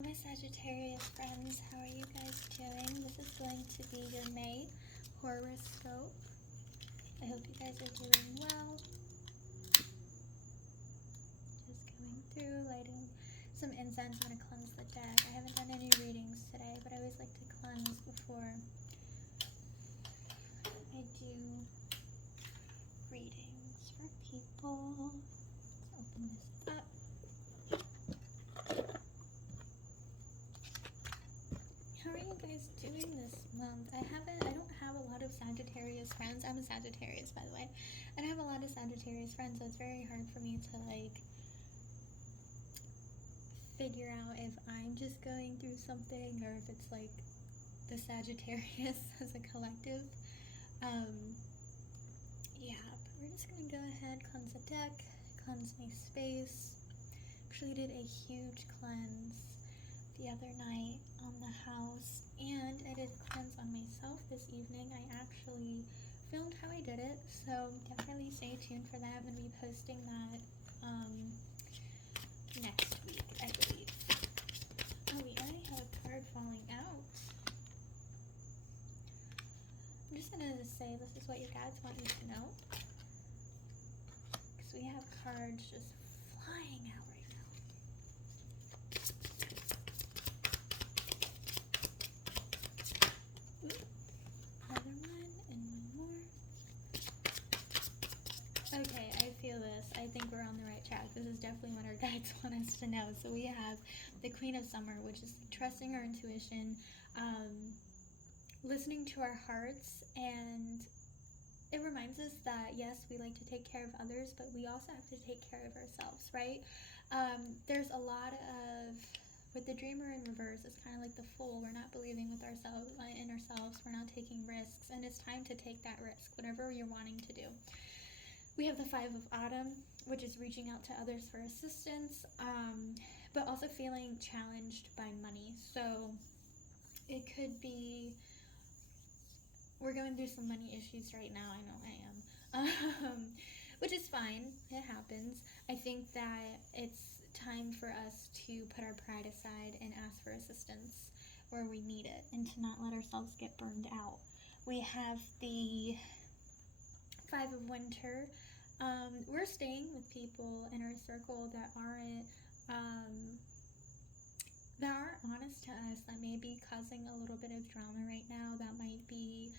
My Sagittarius friends, how are you guys doing? This is going to be your May horoscope. I hope you guys are doing well. Just going through, lighting some incense. I'm going to cleanse the deck. I haven't done any readings today, but I always like to cleanse before I do readings for people. Let's open this up. How are you guys doing this month? I don't have a lot of Sagittarius friends. I'm a Sagittarius, by the way. I don't have a lot of Sagittarius friends, so it's very hard for me to figure out if I'm just going through something or if it's the Sagittarius as a collective. Yeah, but we're just gonna go ahead, cleanse the deck, cleanse my space. Actually did a huge cleanse the other night on the house, and I did cleanse on myself this evening. I actually filmed how I did it, so definitely stay tuned for that. I'm going to be posting that next week, I believe. Oh, we already have a card falling out. I'm just going to say this is what your guides want you to know, because we have cards just flying out right now. Another one and one more. Okay, I feel this. I think we're on the right track. This is definitely what our guides want us to know. So we have the Queen of Summer, which is trusting our intuition, listening to our hearts, and it reminds us that yes, we like to take care of others, but we also have to take care of ourselves, right? There's a lot of, with the Dreamer in reverse, it's kind of like the Fool. We're not believing in ourselves. We're not taking risks, and it's time to take that risk, whatever you're wanting to do. We have the Five of Autumn, which is reaching out to others for assistance, but also feeling challenged by money. So it could be, we're going through some money issues right now. I know I am, which is fine. It happens. I think that it's time for us to put our pride aside and ask for assistance where we need it, and to not let ourselves get burned out. We have the Five of Winter. We're staying with people in our circle that aren't honest to us, that may be causing a little bit of drama right now, that might be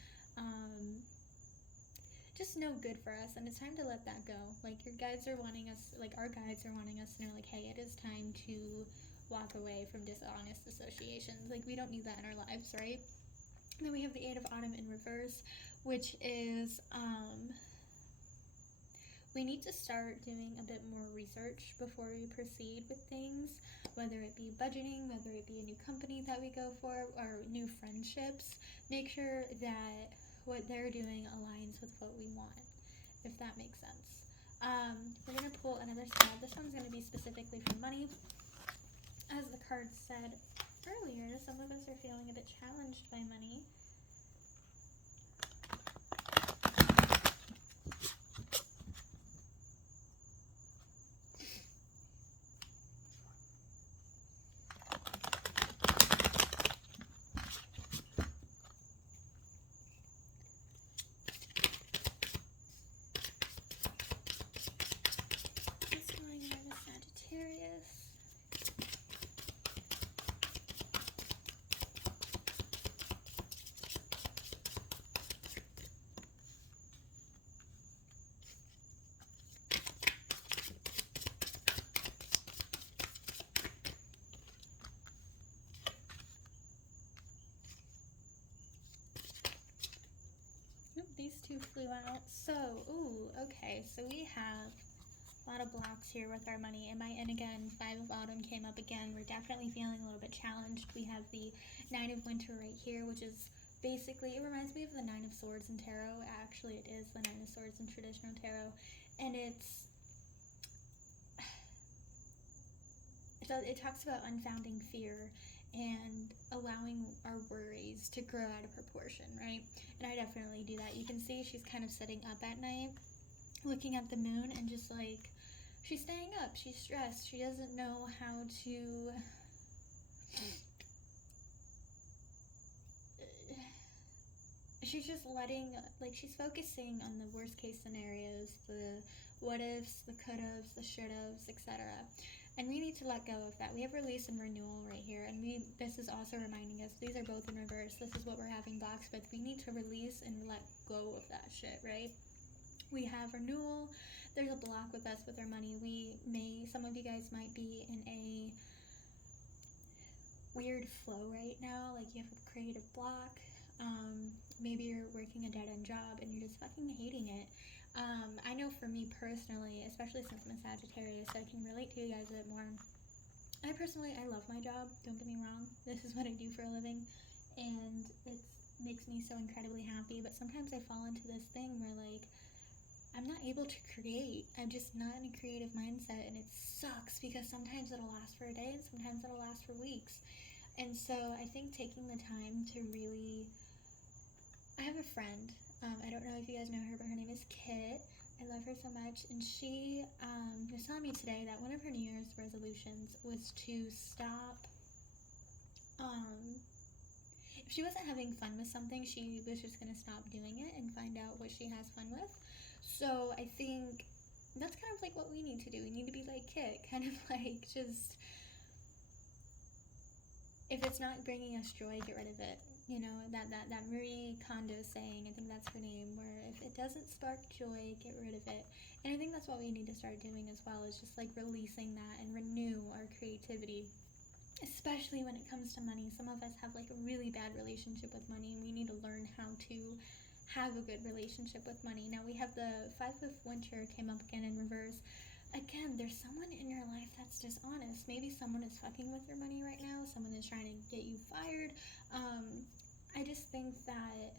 just no good for us, and it's time to let that go. Your guides are wanting us, our guides are wanting us to know, hey, it is time to walk away from dishonest associations. We don't need that in our lives, right? And then we have the Eight of Autumn in reverse, which is we need to start doing a bit more research before we proceed with things, whether it be budgeting, whether it be a new company that we go for, or new friendships. Make sure that what they're doing aligns with what we want, if that makes sense. We're going to pull another spread. This one's going to be specifically for money. As the card said earlier, some of us are feeling a bit challenged by money. What's going on with Sagittarius? These two flew out. So, okay. So we have a lot of blocks here with our money. And again, Five of Autumn came up again. We're definitely feeling a little bit challenged. We have the Nine of Winter right here, which is basically, it reminds me of the Nine of Swords in tarot. Actually, it is the Nine of Swords in traditional tarot. And it talks about unfounding fear and allowing our worries to grow out of proportion, right? And I definitely do that. You can see she's kind of sitting up at night, looking at the moon, and just she's staying up. She's stressed. She doesn't know how to she's just letting, like, she's focusing on the worst case scenarios, the what ifs, the could haves, the should haves, etc. And we need to let go of that. We have release and renewal right here, and this is also reminding us, these are both in reverse. This is what we're having blocks with. We need to release and let go of that shit, right? We have renewal. There's a block with us with our money. Some of you guys might be in a weird flow right now, like you have a creative block. Maybe you're working a dead-end job and you're just fucking hating it. I know for me personally, especially since I'm a Sagittarius, I can relate to you guys a bit more. I love my job, don't get me wrong. This is what I do for a living, and it makes me so incredibly happy, but sometimes I fall into this thing where, like, I'm not able to create. I'm just not in a creative mindset, and it sucks because sometimes it'll last for a day and sometimes it'll last for weeks. And so I think taking the time to really... I have a friend, I don't know if you guys know her, but her name is Kit. I love her so much, and she was telling me today that one of her New Year's resolutions was to stop, if she wasn't having fun with something, she was just going to stop doing it and find out what she has fun with. So I think that's kind of like what we need to do. We need to be like Kit, kind of like just, if it's not bringing us joy, get rid of it. You know, that Marie Kondo saying, I think that's her name, where if it doesn't spark joy, get rid of it. And I think that's what we need to start doing as well, is just like releasing that and renew our creativity, especially when it comes to money. Some of us have like a really bad relationship with money, and we need to learn how to have a good relationship with money. Now we have the 5 of Winter came up again in reverse. Again, there's someone in your life that's dishonest. Maybe someone is fucking with your money right now. Someone is trying to get you fired. I just think that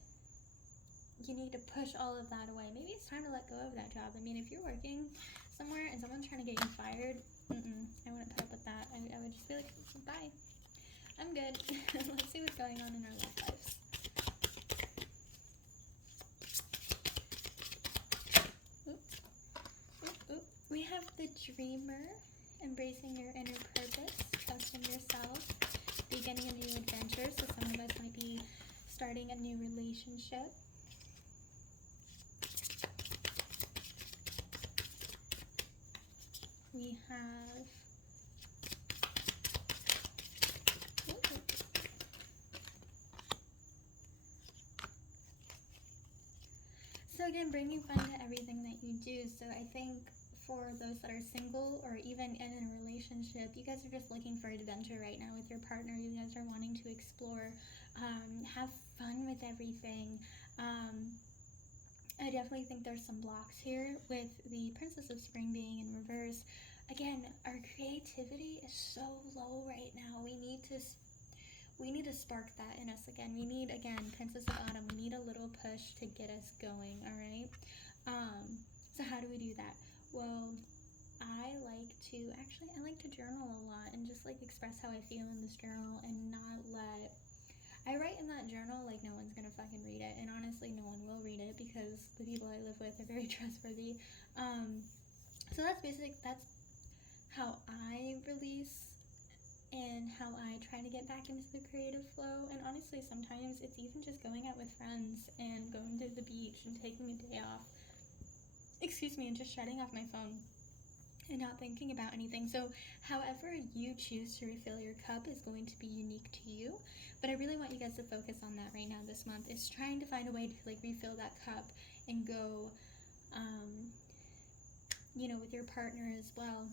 you need to push all of that away. Maybe it's time to let go of that job. I mean, if you're working somewhere and someone's trying to get you fired, I wouldn't put up with that. I would just be like, bye. I'm good. Let's see what's going on in our love lives. We have the Dreamer, embracing your inner purpose, trusting yourself, beginning a new adventure. So some of us might be starting a new relationship. We have so again, bringing fun to everything that you do. So I think for those that are single or even in a relationship, you guys are just looking for adventure right now with your partner. You guys are wanting to explore, have fun with everything. I definitely think there's some blocks here with the Princess of Spring being in reverse. Again, our creativity is so low right now. We need to spark that in us again. We need, again, Princess of Autumn, we need a little push to get us going, all right? So how do we do that? Well, I like to journal a lot and just like express how I feel in this journal and not let... I write in that journal like no one's gonna fucking read it, and honestly no one will read it because the people I live with are very trustworthy. So that's how I release and how I try to get back into the creative flow. And honestly, sometimes it's even just going out with friends and going to the beach and taking a day off, and just shutting off my phone and not thinking about anything. So however you choose to refill your cup is going to be unique to you, but I really want you guys to focus on that right now this month, is trying to find a way to like refill that cup and go with your partner as well.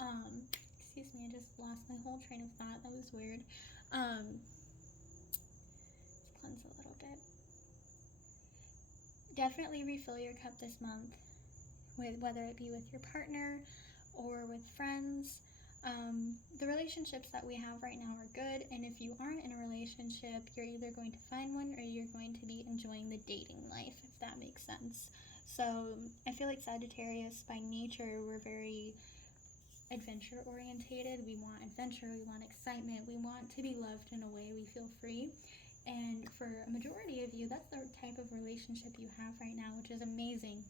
I just lost my whole train of thought. That was weird. Let's cleanse a little bit. Definitely refill your cup this month, whether it be with your partner or with friends. The relationships that we have right now are good, and if you aren't in a relationship, you're either going to find one or you're going to be enjoying the dating life, if that makes sense. So I feel like Sagittarius by nature, we're very adventure orientated. We want adventure, we want excitement, we want to be loved in a way we feel free. And for a majority of you, that's the type of relationship you have right now, which is amazing.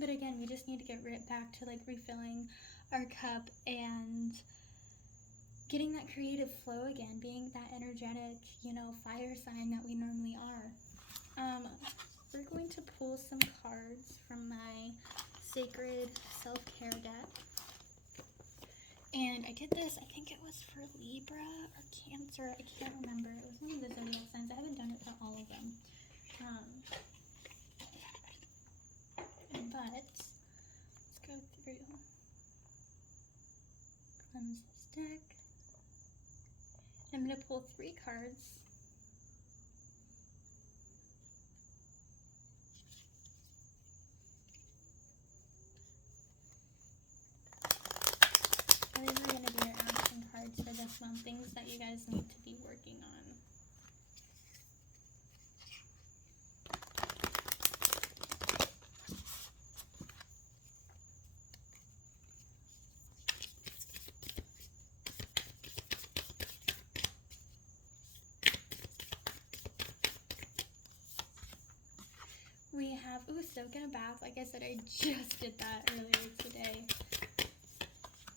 But again, we just need to get back to like refilling our cup and getting that creative flow again, being that energetic, you know, fire sign that we normally are. We're going to pull some cards from my Sacred Self-Care deck. And I did this, I think it was for Libra or Cancer, I can't remember. It was one of the zodiac signs. I haven't done it for all of them. But let's go through. Cleanse this deck. I'm going to pull 3 cards. These are going to be your action cards for this month, things that you guys need to be working on. We have, soak in a bath. Like I said, I just did that earlier today.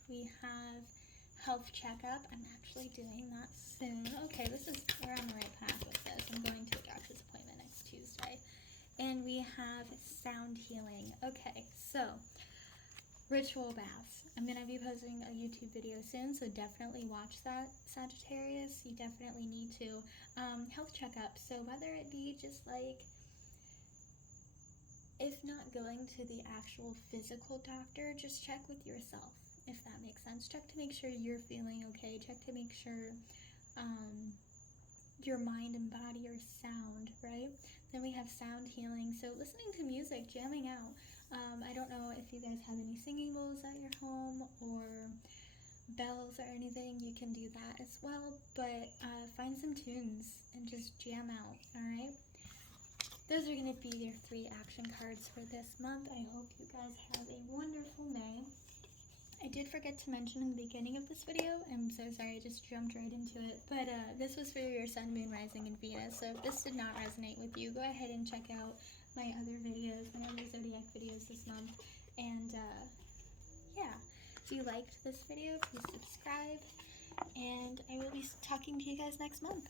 We have health checkup. I'm actually doing that soon. Okay, we're on the right path with this. I'm going to a doctor's appointment next Tuesday. And we have sound healing. Okay, so ritual baths. I'm going to be posting a YouTube video soon, so definitely watch that, Sagittarius. You definitely need to. Health checkup. So whether it be just like, if not going to the actual physical doctor, just check with yourself, if that makes sense. Check to make sure you're feeling okay. Check to make sure your mind and body are sound, right? Then we have sound healing. So listening to music, jamming out. I don't know if you guys have any singing bowls at your home or bells or anything. You can do that as well. But find some tunes and just jam out, all right? Those are going to be your 3 action cards for this month. I hope you guys have a wonderful May. I did forget to mention in the beginning of this video, I'm so sorry, I just jumped right into it, but this was for your Sun, Moon, Rising, and Venus. So if this did not resonate with you, go ahead and check out my other videos, my other zodiac videos this month. And yeah, if you liked this video, please subscribe, and I will be talking to you guys next month.